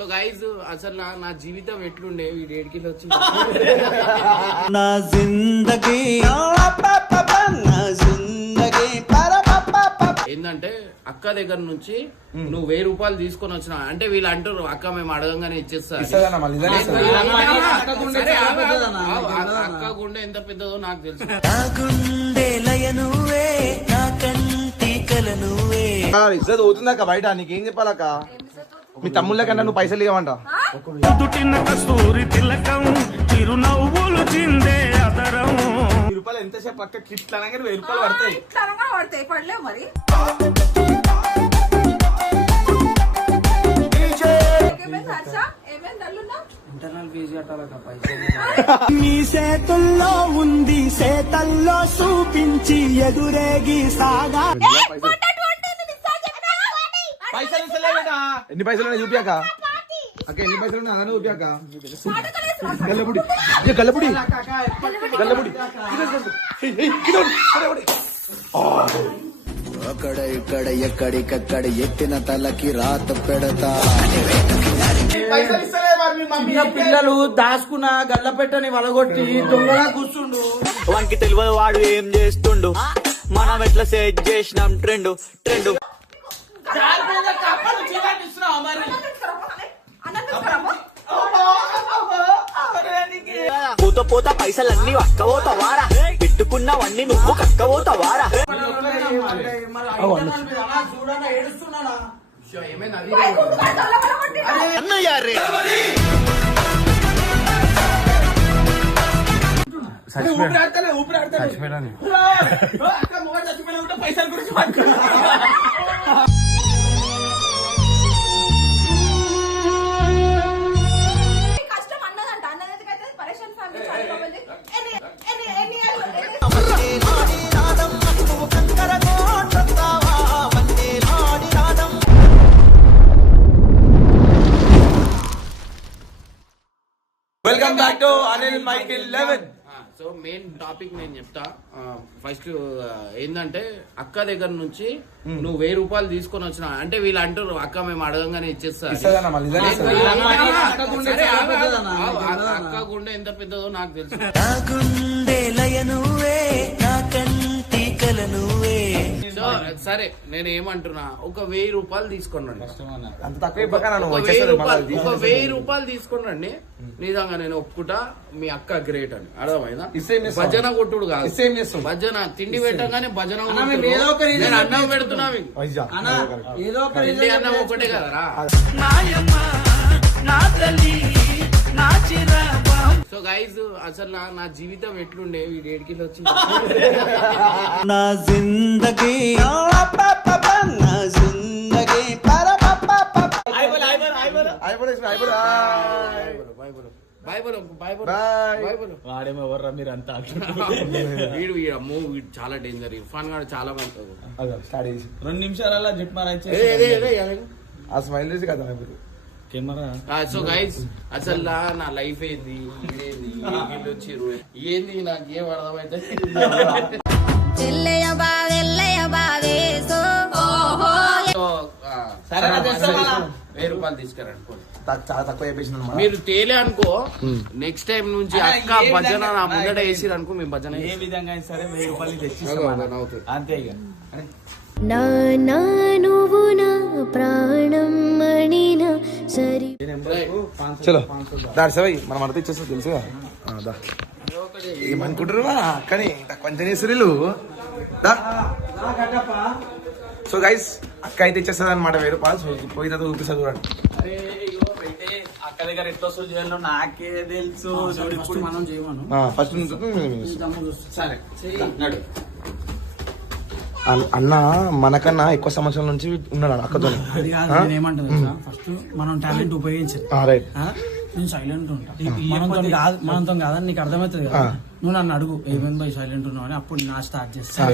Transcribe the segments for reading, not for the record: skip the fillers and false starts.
So guys అసలు నా జీవితం ఎట్లుండే ఈ 1.5 కిలో వచ్చి నా జిందగీ ఏంటంటే అక్క దగ్గర నుంచి నువ్వు 1000 రూపాయలు తీసుకొని వచ్చినా అంటే వీళ్ళు అంటారు అక్క మేము అడగంగానే ఇచ్చేస్తారు అక్క గుండె ఎంత పెద్దదో నాకు తెలుసు. ఇజ్జత్ అవుతుందాక బయట నీకేం చెప్పాలక్క మీ తమ్ముళ్ళ కన్నా నువ్వు పైసలు ఇవ్వమంట రూపాయలు ఎంతసేపు పక్క కిట్లు అనగానే 1000 రూపాయలు పడతాయి పడలేవు మరి ఇంటర్నల్ ఫీజు కట్టాలక్క మీ చేతుల్లో ఉంది చేతల్లో చూపించి ఎదురేగి సాగా పైసలు ఇస్తలేట ఎన్ని పైసలు చూపియాక అక్క ఎన్ని పైసలు ఉన్నా అదనే చూపియాక గల్లబుడి గల్లబుడి గల్లబుడి అక్కడ ఇక్కడ ఎక్కడికక్కడ ఎత్తిన తలకి రాత పెడతా పిల్లలు దాచుకున్న గల్ల పెట్టని వలగొట్టి దొంగలా కూర్చుండు వానికి తెలియదు వాడు ఏం చేస్తుండు మనం ఎట్లా సెట్ చేసినాం ట్రెండ్ పోత పోత పైసలన్నీ అక్కబోతావారా పెట్టుకున్నవన్నీ నువ్వు కక్కబోతావారా పైసలు గురించి welcome back to Anil Michael 11. So main topic నేను చెప్తా. ఫస్ట్ ఏంటంటే అక్క దగ్గర నుంచి నువ్వు 1000 రూపాయలు తీసుకొని వచ్చినా అంటే వీళ్ళు అంటారు అక్క మేము అడగంగానే ఇచ్చేస్తారు. అక్క గుండె ఎంత పెద్దదో నాకు తెలుసు. సో సరే నేను ఏమంటున్నా ఒక 1000 రూపాయలు తీసుకోండి. ఒక 1000 రూపాయలు తీసుకోండి. నిజంగా నేను ఒప్పుకుంటా మీ అక్క గ్రేట్ అని. అర్థమైందా? భజన కొట్టుడు కాదు, భజన తిండి పెట్టగానే భజన నేను అన్నం పెడుతున్నా అన్నం ఒకటే కదరా. సో గైస్ అసలు నా జీవితం ఎట్లుండే ఈ 1.5 కిలో వచ్చి నా జిందగీ వీడు చాలా డేంజర్. ఇర్ఫాన్ గారు చాలా మంది 2 నిమిషాలలో చెప్పారా ఆ స్మైల్ చేసి కదా కెమెరా. సో గైస్ అసలు నా లైఫ్ ఏంది వచ్చిర్రు ఏంది నాకేం అర్థమైతే 1000 రూపాయలు తీసుకురండి. చాలా తక్కువ చెప్పేసిన మీరు తేలే అనుకో నెక్స్ట్ టైం నుంచి అక్క భజన నా ముందట వేసిరు అనుకో మీ భజన ఏ విధంగా సరే 1000 రూపాయలు తెచ్చిస్తాం అంతే ఇక. నువ్వు నా ప్రాణం మణినా సరి చలో దాడి మనం అర్థం ఇచ్చేస్తా తెలుసుగా. ఏమనుకుంటారు కానీ కొంచెం చేస్తున్నారు. సో గైస్ అక్క అయితే ఇచ్చేస్తుంది అనమాట 1000 రూపాయలు. పోయిన తర్వాత చూపిస్తుంది చూడండి. అక్క దగ్గర ఎట్లా వస్తుంది చేయాలో నాకే తెలుసు. మనం చేయమను ఫస్ట్ సరే అన్న మనకన్నా ఎక్కువ సంవత్సరాల నుంచి ఉన్నాడు అక్కతో. ఏమంటుంది ఫస్ట్ మనం టాలెంట్ ఉపయోగించాలి. రైట్. నేను సైలెంట్ ఉంటా. మనంతో కాదని నీకు అర్థమవుతుంది కదా. నువ్వు నన్ను అడుగు ఏమేమి పోయి సైలెంట్ ఉన్నావు అని అప్పుడు నా స్టార్ట్ చేస్తాను.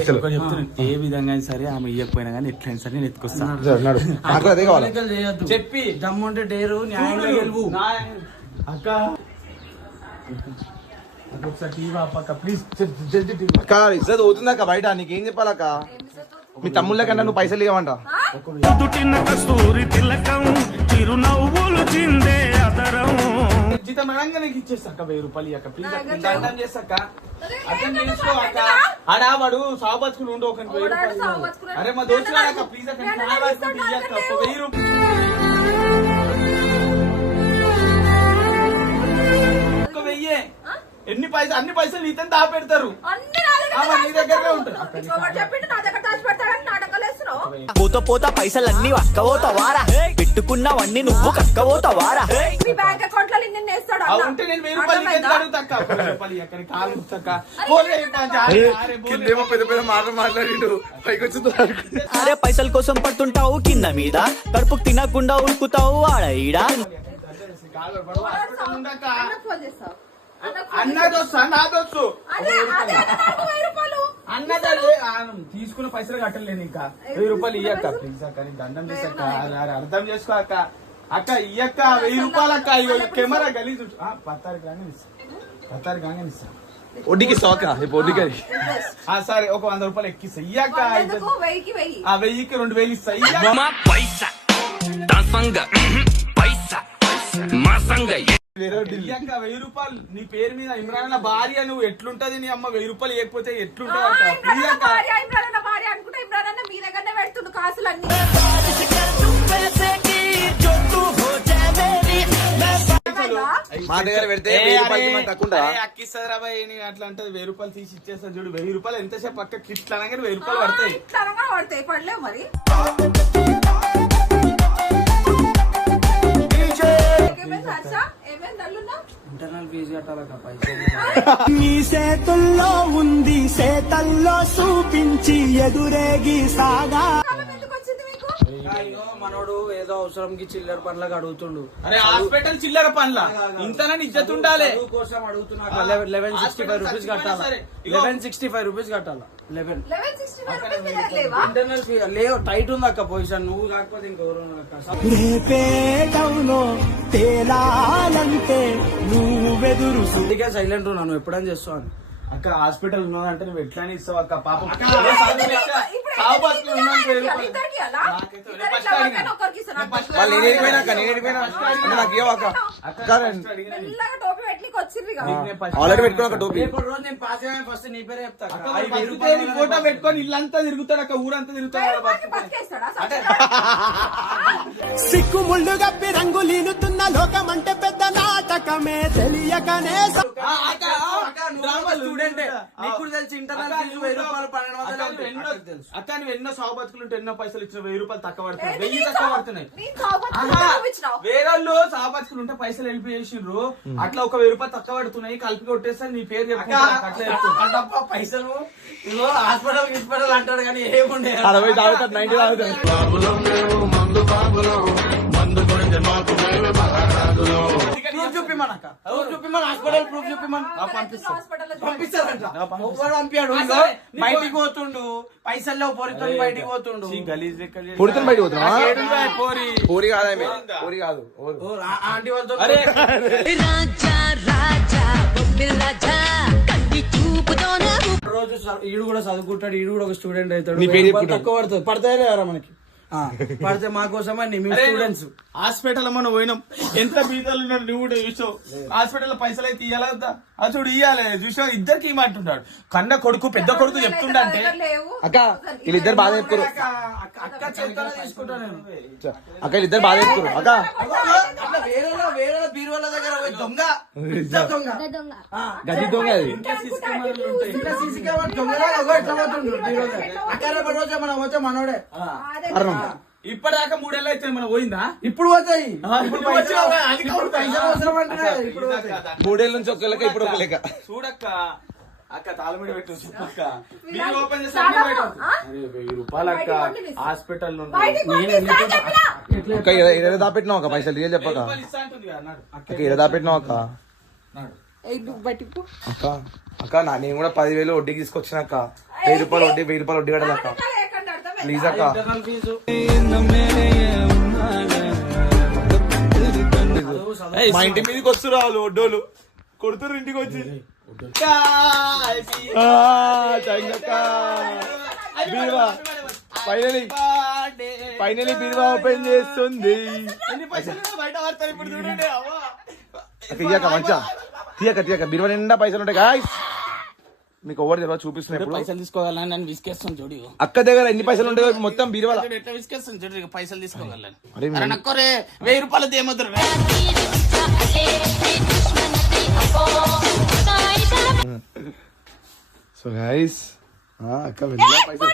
ఏ విధంగా సరే ఆమె ఇయ్యకపోయినా కానీ ఎట్లయినా సరే నేను ఎత్తుకొస్తాను. చెప్పి దమ్ముంటే డేరు న్యాయంగా గెలువు అక్క. ఇజ్జత్ అవుతుందాక బయట నీకేం చెప్పాలక్క మీ తమ్ముళ్ళ కన్నా నువ్వు పైసలు ఇవ్వమంట. చిరునవ్వులు చిందే అతరం జీతం అనగా నీకు ఇచ్చేస్తా అక్క 1000 రూపాయలు ఇయ్యక్క ప్లీజ్ అర్థం చేస్తాక అర్థం చేసుకో అక్క ఆడా వాడు సాగు బతుకులు ఉండు ఒక 1000 రూపాయలు అరే మా దోస్తు అక్క ప్లీజ్ అక్క సాగు బతుకులు ఇయ్యక్క 1000 రూపాయలు ఎన్ని పైసలు అన్ని పైసలు నీతో దాపెడతారు నీ దగ్గరే ఉంటారు పోత పోత పైసలన్నీ అక్కవోతావారా పెట్టుకున్నవన్నీ నువ్వు కక్కవోతావారా ఉంటే నేను 1000 రూపాయలు అడుగుతా అక్క 1000 రూపాయలు ఇయ్యక్క నీ కాలు ముచ్చక్క పెద్ద పెద్ద మాటలు మాట్లాడిండు పైకి వచ్చి అరే పైసల కోసం పడుతుంటావు కింద మీద కడుపుకు తినకుండా ఉరుకుతావు ఆడ ఈడ అన్నదొచ్చు నాదొచ్చు తీసుకున్న పైసలు కట్టలేను ఇంకా 1000 రూపాయలు ఇయ్యక్క ప్లీజ్ అక్క నేను దండం చేసాక అర్థం చేసుకో అక్క అక్క ఇయ్యక్క 1000 రూపాయలు అక్క ఇగో కెమెరా గలీజు 10 కాగానే ఇస్తా వడ్డీకి సోక ఇప్పుడు వడ్డీకి సరే ఒక 100 రూపాయలు ఎక్కిస్తా ఇయ్యక్క 1000కి 2000 ఇస్తా పైసా ఇయ్యక్క 1000 రూపాయలు నీ పేరు మీద ఇమ్రాన్ భార్య నువ్వు ఎట్లుంటది నీ అమ్మ 1000 రూపాయలు ఇవ్వకపోతే ఎట్లుంటది మా దగ్గర పెడితే అక్కిస్తారా బాయ్ అట్లా అంటే 1000 రూపాయలు తీసి ఇచ్చేస్తా చూడు 1000 రూపాయలు ఎంతసేపు పక్క కిట్లు అనగానే 1000 రూపాయలు పడతాయి పడలేవు మరి ఇంటర్నల్ ఫీజు కట్టాలక్క పైసలు నీ చేతుల్లో ఉంది చేతల్లో చూపించి ఎదురేగి సాగా మనోడు ఏదో అవసరంకి చిల్లర పనులకు అడుగుతుండు. అరే హాస్పిటల్ చిల్లర పనుల ఇంతనని ఇజ్జత్ ఉండాలి కోసం అడుగుతున్నా 1165 రూపీస్ కట్టాలా 1165 రూపీస్ కట్టాలా 11 ఇంటర్నల్ ఫీ లేవు టైట్ ఉంది అక్క పొజిషన్ నువ్వు కాకపోతే ఇంకెవరు రేపేటవులో తేలాలంటే నువ్వెదురు అందుకే సైలెంట్ ఉన్నా నువ్వు ఎప్పుడైనా చేస్తావు అని అక్క హాస్పిటల్ ఉన్నదంటే నువ్వు ఎట్లా ఇస్తావు అక్క పాపం ఆల్రెడీ పెట్టుకున్నా టోపీ ఫస్ట్ నీ పేరే చెప్తా ఫోటో పెట్టుకొని ఇల్లంతా తిరుగుతాడు అక్క ఊరంతా తిరుగుతాడు సిక్కు ముళ్ళు గప్పి రంగులీనుతున్న లోకం అంటే పెద్ద నాటకమే తెలియకనే స్టూడెంట్ నీకు తెలిసి ఇంటర్నల్ ఫీజు 1000 రూపాయలు 1200 తెలుసు అక్క నువ్వు ఎన్నో సాగు బతుకులు ఎన్నో పైసలు ఇచ్చిన 1000 రూపాయలు తక్కువ పడుతున్నాయి 1000 తక్కువ పడుతున్నాయి వేరే వాళ్ళు సాగు బతుకులు ఉంటే పైసలు హెల్ప్ చేసిండ్రు అట్లా ఒక 1000 రూపాయలు తక్కువ పడుతున్నాయి కలిపి కొట్టేస్తారు నీ పేరు చెప్పు పైసలు ఇగో హాస్పిటల్ అంటాడు కానీ ఏముండే 60 తాగుతాడు 90 తాగుతాడు ప్రూఫ్ చూపిమనక్క చూపిమని హాస్పిటల్ ప్రూఫ్ చూపిమని పంపిస్తారంట పంపాడు బయటికి పోతుండు పైసల్లో పొరితో బయటికి పోతుండు పొడితో బయట పోతున్నా పోరి కాదేమే పోరి కాదు ఆంటీ వాళ్ళతో రోజు ఈడు కూడా చదువుకుంటాడు ఈడు కూడా ఒక స్టూడెంట్ అవుతాడు తక్కువ పడుతుంది పడతాయి కదా మనకి పడితే మా కోసమని మేము స్టూడెంట్స్ హాస్పిటల్ మనం పోయినాం ఎంత బీదలు ఉన్నాడు నువ్వు కూడా చూసావు హాస్పిటల్ పైసలు అయితే ఇయ్యాలా అది చూడు ఇయ్యాలి చూసావు ఇద్దరికి ఇమ్మంటున్నాడు కన్న కొడుకు పెద్ద కొడుకు చెప్తుండంటే అక్క వీళ్ళిద్దరు బాధ చెప్పుకోరు అక్క చేస్తారా తీసుకుంటా నేను అక్క వీళ్ళిద్దరు బాధ చెప్పుకోరు అక్క వేరే బీరువాళ్ళ దగ్గర పోయి దొంగ గది దొంగ అది అక్కడ రోజు మనం పోతే మనోడే ఇప్పటిదాకా 3 ఏళ్ళు అయితే మనం పోయిందా ఇప్పుడు పోతాయి ఇప్పుడు పైసలు అవసరం అంటే ఇప్పుడు 3 ఏళ్ళ నుంచి ఒక లెక్క ఇప్పుడు ఒక లెక్క చూడక్క అక్క తాళమిడి పెట్టు చూపక్క మీరు ఓపెన్ చేసి 1000 రూపాయలు అక్క హాస్పిటల్ అక్క 20 దాపెట్టినావు అక్క పైసలు రియల్ చెప్పక అక్క 20 దాపెట్టినావు అక్క అక్క అక్క నేను కూడా 10,000 వడ్డీకి తీసుకొచ్చినాక 1000 రూపాయలు వడ్డీ 1000 రూపాయలు వడ్డీ కట్టాలక్క ప్లీజ్ అక్క మా ఇంటి మీదకి వస్తున్నారు వాళ్ళు వడ్డోలు కొడుతురు ఇంటికి వచ్చి ఫైనలీ బీరువా ఓపెన్ చేస్తుంది. ఎన్ని పైసలు బయట పడతారు ఇప్పుడు చూడండి. అవ్వ. తీయక మంచా తీయక బీరువా నిండా పైసలు ఉంటాయి గాయ్స్. మీకు ఎవరు తెలియదు చూపిస్తున్నా ఇప్పుడు. పైసలు తీసుకోగలను నన్ను విసికేస్తాను చూడు ఇగో. అక్క దగ్గర ఎన్ని పైసలు ఉంటాయో మొత్తం బీరువా. చూడు ఎట్లా విసికేస్తాను చూడు ఇగో, పైసలు తీసుకోగలను. అరే అరే నక్కోరే 1000 రూపాయలు దేమొద్దురు. సో గైస్ అక్క వెళ్ళా పైసలు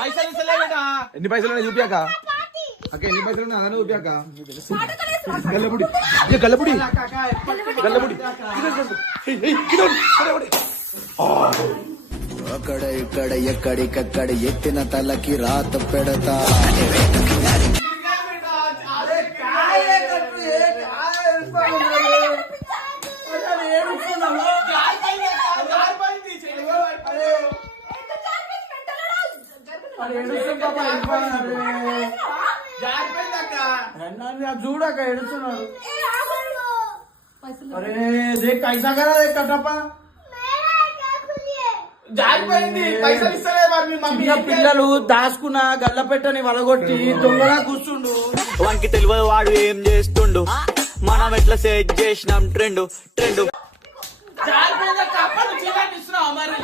పైసలు ఇస్తలేదట. ఎన్ని పైసలు ఉన్నాయి చూపియాక అక్క ఎన్ని పైసలు ఉన్నాయి అదే చూపియాక. గల్లబుడి గల్లబుడి గల్లబుడి అక్కడ ఇక్కడ ఎక్కడికక్కడ ఎత్తిన తలకి రాత పెడతా. చూడక ఎడుస్తున్నాడు. అరే దేక్ కైసా కరా దేక్ కట్టప్పా. జారిపోయింది. పైసలు ఇస్తలేదు మరి మీ మమ్మీ. చిన్న పిల్లలు దాచుకున్న గల్ల పెట్టని వలగొట్టి దొంగలా కూర్చుండు. వానికి తెలియదు వాడు ఏం చేస్తుండు, మనం ఎట్లా సెట్ చేసినాం ట్రెండ్. జారిపోయింది అక్క. అప్పటి నుంచి ఇలాంటి ఇస్తున్నావా మరి?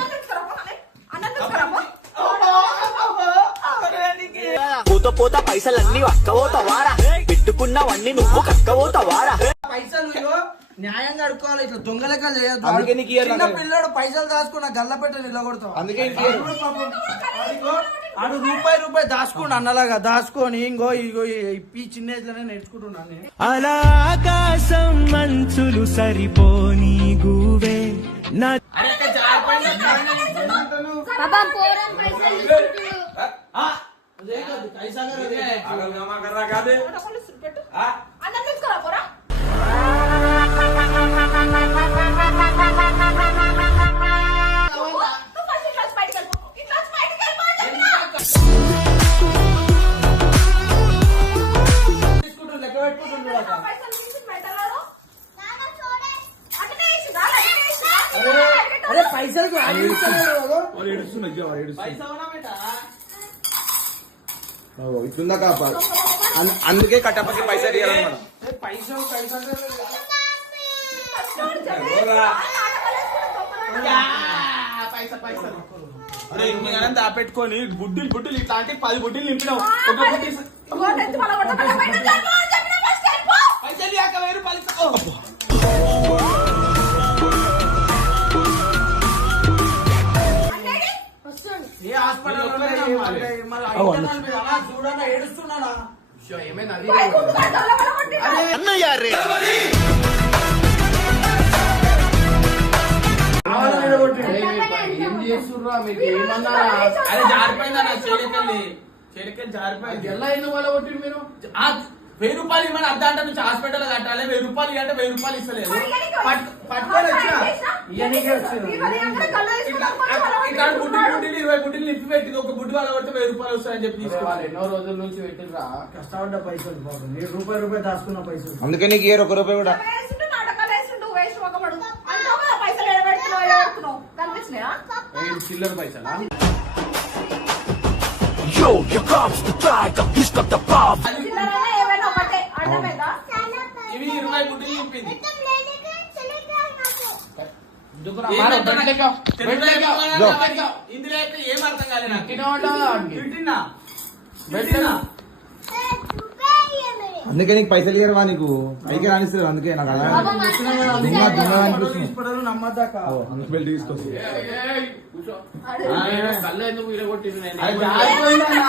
పోత పైసలన్నీ అక్కవోతావారా, పెట్టుకున్నవన్నీ నువ్వు కక్కవోతావారా. పైసలు ఇగో న్యాయంగా అడుకోవాలి, ఇట్లా దొంగ లెక్కలు చేయొద్దు. అందుకే నీకు ఇయ్యరు చిన్న నాకు. పిల్లడు పైసలు దాచుకున్న గల్ల పెట్టని నిలబడతావు. అందుకే ఇంకే ఆడు రూపాయి దాచుకోండి అన్నలాగా దాచుకొని ఇంకో ఇగో ఈ చిన్న ఏజ్ లోనే నేర్చుకుంటున్నాను నేను. అలా ఆకాశం మంచులు సరిపోని గువే నా అరే అక్క జారిపోయింది అక్క. బాబా పోరం పైసలు తీసుకుంటున్నాడు. లెక్క పెట్టుకుంటుండు అక్క. అరే పైసలు ఇట్లుందా కాప అందుకే కట్టపకి పైసలు ఇవ్వాలన్నమాట. పైసలు పైసలు అరే ఇన్ని గణం దాపెట్టుకొని బుడ్డిలు ఇట్లాంటి 10 బుడ్డిలు నింపినావు. ఒక బుడ్డి పైసలు ఇయ్యాక 1000 రూపాయలు ఇస్తావు. ఏ హాస్పిటల్ చూడన్నా ఏడుస్తున్నాడా. ఏమైనా అది ఏం చేస్తుర్రా మీకు ఏమన్నారా? అరే జారిపోయింది అన్న. చెడికెళ్ళి జారిపోయింది. ఎలా ఎందుకు వాళ్ళ కొట్టిరు మీరు? 1000 రూపాయలు ఇవ్వని అర్ధంట నుంచి హాస్పిటల్ కట్టాలి. 1000 రూపాయలు అంటే 1000 రూపాయలు ఇస్తలేదు. పట్టుకొని వచ్చిన ఇట్లా బుడ్డిలు 20 బుడ్డిలు నింపి పెట్టింది. ఒక బుడ్డి వాళ్ళ కొడితే 1000 రూపాయలు వస్తాయని చెప్పి వాళ్ళు తీసుకోవాలి. ఎన్నో రోజుల నుంచి పెట్టిర్రా. కష్టపడ్డ పైసలు బాబు, నేను రూపాయి దాచుకున్న పైసలు. అందుకే నీకు ఇయర్ 1 రూపాయి కూడా. చిల్లర పైసలా? ఇవి 20 బుడ్డిలు నింపింది. ఎందుకురా? మారు, బెడ్లెక్క, బెడ్లెక్క, బెడ్లెక్క. ఇందులో అయితే ఏం అర్థం కాలేదు నాకు. తినమంటావా వాడికి? తింటున్నా. బెడ్లెక్క. అందుకే నీకు పైసలు ఇయ్యరు నీకు పైకి రానిస్తారు. అందుకే నాకు అలా ఇప్పుడు నమ్మద్దాక అందుకు బెల్ట్ తీసుకొచ్చి ఏయ్, కూర్చో. కళ్ళు ఎందుకు విరగొట్టిరు? నేను అది జారిపోయిందన్న.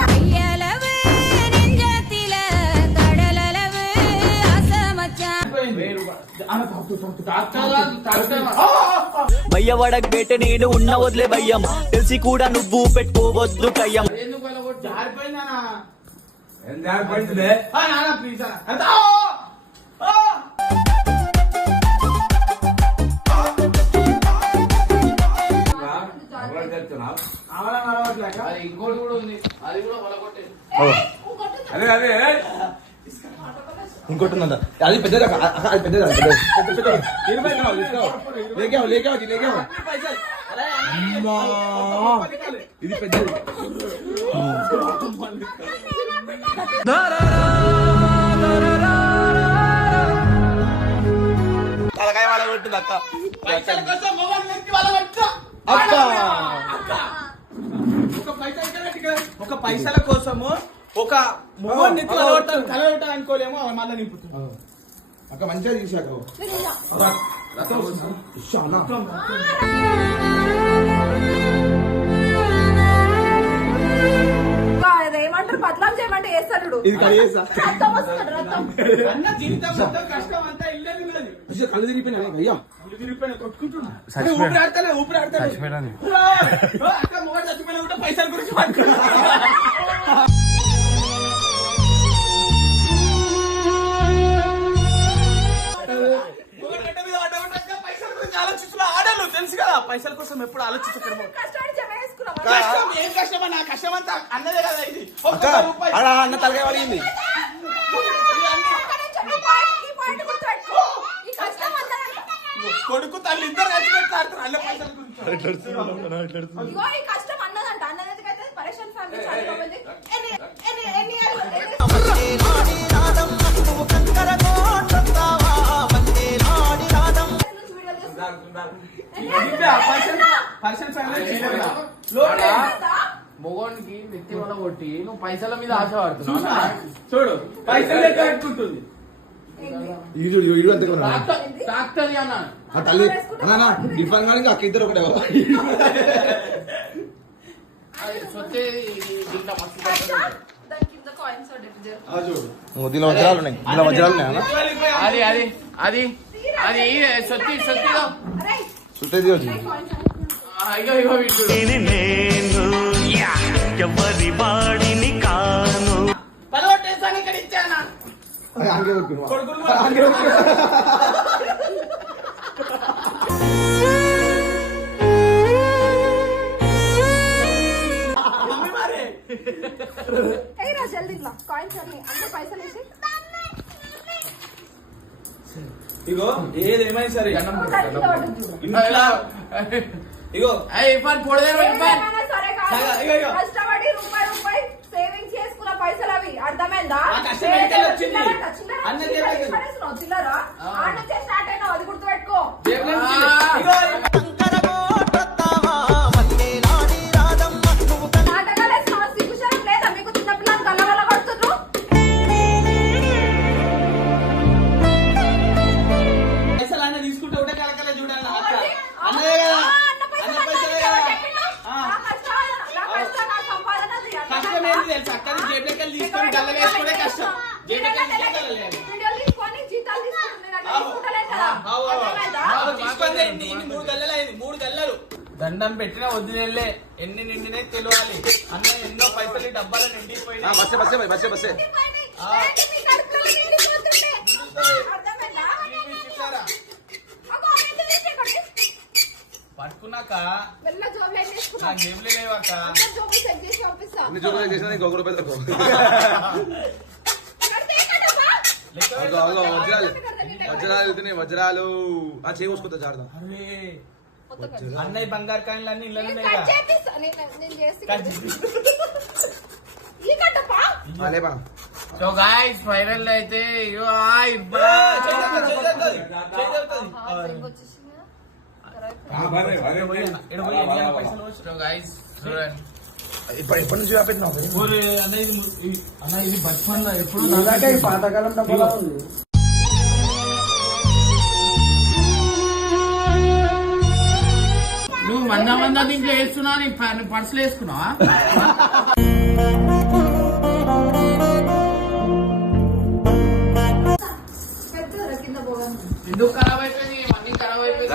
భయ్యవాడకు బేట నేను ఉన్న వదిలే భయ్యం, తెలిసి కూడా నువ్వు పెట్టుకోవద్దు కయ్యం. ఎందుకు వాళ్ళ కొట్టి? జారిపోయిందన్నా. జారిపోయిందిలే. నాన్న ప్లీజ్ అన్న. అది ఇంకోటి కూడా ఉంది, అది కూడా వాళ్ళ కొట్టేది. అదే అదే ఇంకోటి ఉందా? అది పెద్దది అక్క, అది పెద్దది. లేకేవో పైసలు అరే ఇది పెద్దది. తలకాయ వాళ్ళ కొట్టింది అక్క. ఒక పైసల కోసము ఒక మొగోడిని కలవటం అనుకోలేమో మళ్ళీ నింపుతుంది. అక్క మంచిగా తీసాక ఏమంటారు బదలాం చేయమంటే వేస్తాడు ఇది కడిగేసా రక్తం వస్తుంది రక్తం. అన్న జీవితం మొత్తం కష్టం అంతా ఇల్లే ఉన్నది. కళ్ళు తిరిగిపోయినా అయ్యా కొట్టుకుంటున్నా ఊపిరి ఆడతలే అక్క మొగడు చచ్చిపోయినా కూడా పైసల గురించి మాట్లాడుతున్నా. ఆడాలి తెలుసు కదా పైసల కోసం ఎప్పుడు ఆలోచించకూడదు. కష్టాన్ని వేసుకున్నావా కష్టం ఏం కష్టమా నా కష్టం అంతా అన్నదే కదా ఇది. ఒక్క రూపాయి అన్న తలకాయ పడింది. కొడుకు తల్లి ఇద్దరు కలిసి పెడతారు అన్న పైసల గురించి. ఇగో ఈ కష్టం అన్నదంట అన్నదైతే పరేషాన్ ఫ్యామిలీ చాలా బాగుంది. మొగోనికి నెత్తి వల్ల కొట్టి నువ్వు పైసల మీద ఆశ పడుతున్నావు. చూడు పైసలు లెక్క పెట్టుకుంటుంది. ఇడు ఇడు అంతే కదా తాక్తది అన్న ఆ తల్లి అన్నా డిఫరెంట్ కానీ అక్క ఇద్దరు ఒకటే కదా. దీంట్లో మస్తు దీనిలో వజ్రాలు ఉన్నాయి. దీనిలో వజ్రాలు ఉన్నాయి. అది అది అది అది సొత్తిలో చుట్టేది వచ్చి ఇగో ఇగో వీడు నేను ఎవరి వాడిని కాను. పలవట్టేసాను ఇక్కడ ఇచ్చానా అంగే కొట్టుకున్నావా? కొడుకులు అంగే మమ్మీ మారే జల్దీ కాయిన్స్ అన్ని అంటే పైసలు వేసి ఇగో ఏదేమైనా సరే ఇలా ఇగో పొడదే సరే కష్టపడి రూపాయి సేవింగ్ చేసుకున్న పైసలు అవి అర్థమైందా? చిల్లరా ఆడ నుంచి స్టార్ట్ అయినా అది గుర్తుపెట్టుకో. నాటకాలు వేసిన సిగ్గుశరం లేదా మీకు? చిన్నపిల్లలు కళ్ళ వల్ల కొడుతున్నారు. పైసలు అన్న తీసుకుంటే ఒకటే కలకల చూడాలి అన్నదే కదా అన్న పైసలే కదా. కష్టం ఏంటి తెలుసు అక్కడి జేబులకెళ్ళి తీసుకొని గల్ల వేసుకునే కష్టం. తీసుకొని 3 గల్లలు అయింది 3 గల్లలు దండం పెట్టినా వదిలేలే ఎన్ని నిండినే తెలియాలి అన్న. ఎన్నో పైసలు డబ్బాలు నిండిపోయినాయి. బస్సే పట్టుకున్నాక నా జేబులే లేవాక అన్ని జోకులు చేసినా నీకు 1 రూపాయి తక్కువ. వజ్రాలు వెళ్తున్నాయి వజ్రాలు. ఆ చేసుకుంటా జాగ్రత్త. అన్నయ్య బంగారు కాయలు అన్ని ఇళ్ళనే లేపా సో గాయ్స్ ఫైనల్ అయితే ఎప్పటి నుంచి పెట్టినావు? అన్న ఇది బచ్పన్ ఎప్పుడు పాతకాలం డబ్బా ఉంది. నువ్వు మంద దీంట్లో వేస్తున్నావు. నీ పర్సులు వేసుకున్నావా? ఎందుకు ఖరాబ్ అయిపోయింది? అన్ని ఖరాబ్ అయిపోయింది.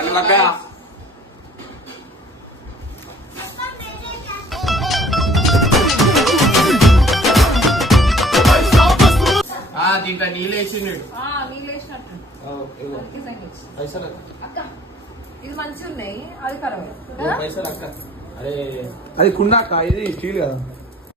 దీంట్లో నీళ్ళు వేసిండు. అక్క ఇది మంచిగా ఉన్నాయి అది ఖరాబ్. పైసలు అక్క. అరే అది కుండ అక్క, ఇది స్టీల్ కదా.